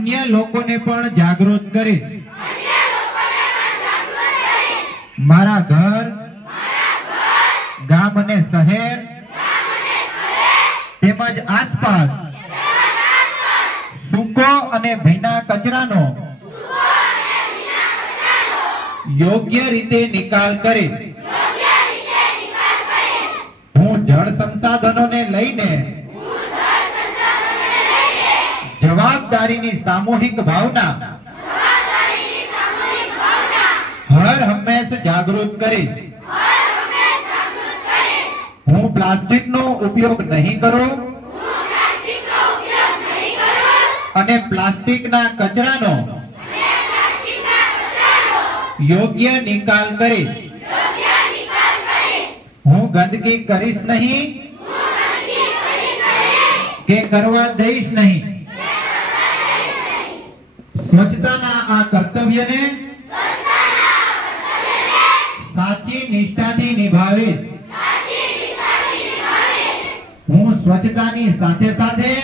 अन्य लोकोने पण जागृत करीश। मारा घर, गाम अने शहेर तेमज आसपास सूको अने भीना कचरानो योग्य रीते निकाल करीश। हूँ जल संसाधनोने लईने जवाबदारीनी सामूहिक भावना हर हमेश जागृत करीश। हूँ प्लास्टिक नो उपयोग नहीं करूं अने प्लास्टिक ना कचरानो योग्य निकाल करीश। हूँ गंदगी करीश नहीं के करवा दईश नहीं। स्वच्छताना आ कर्तव्यने साची निष्ठाथी निभावीश। हूँ स्वच्छतानी साथे साथे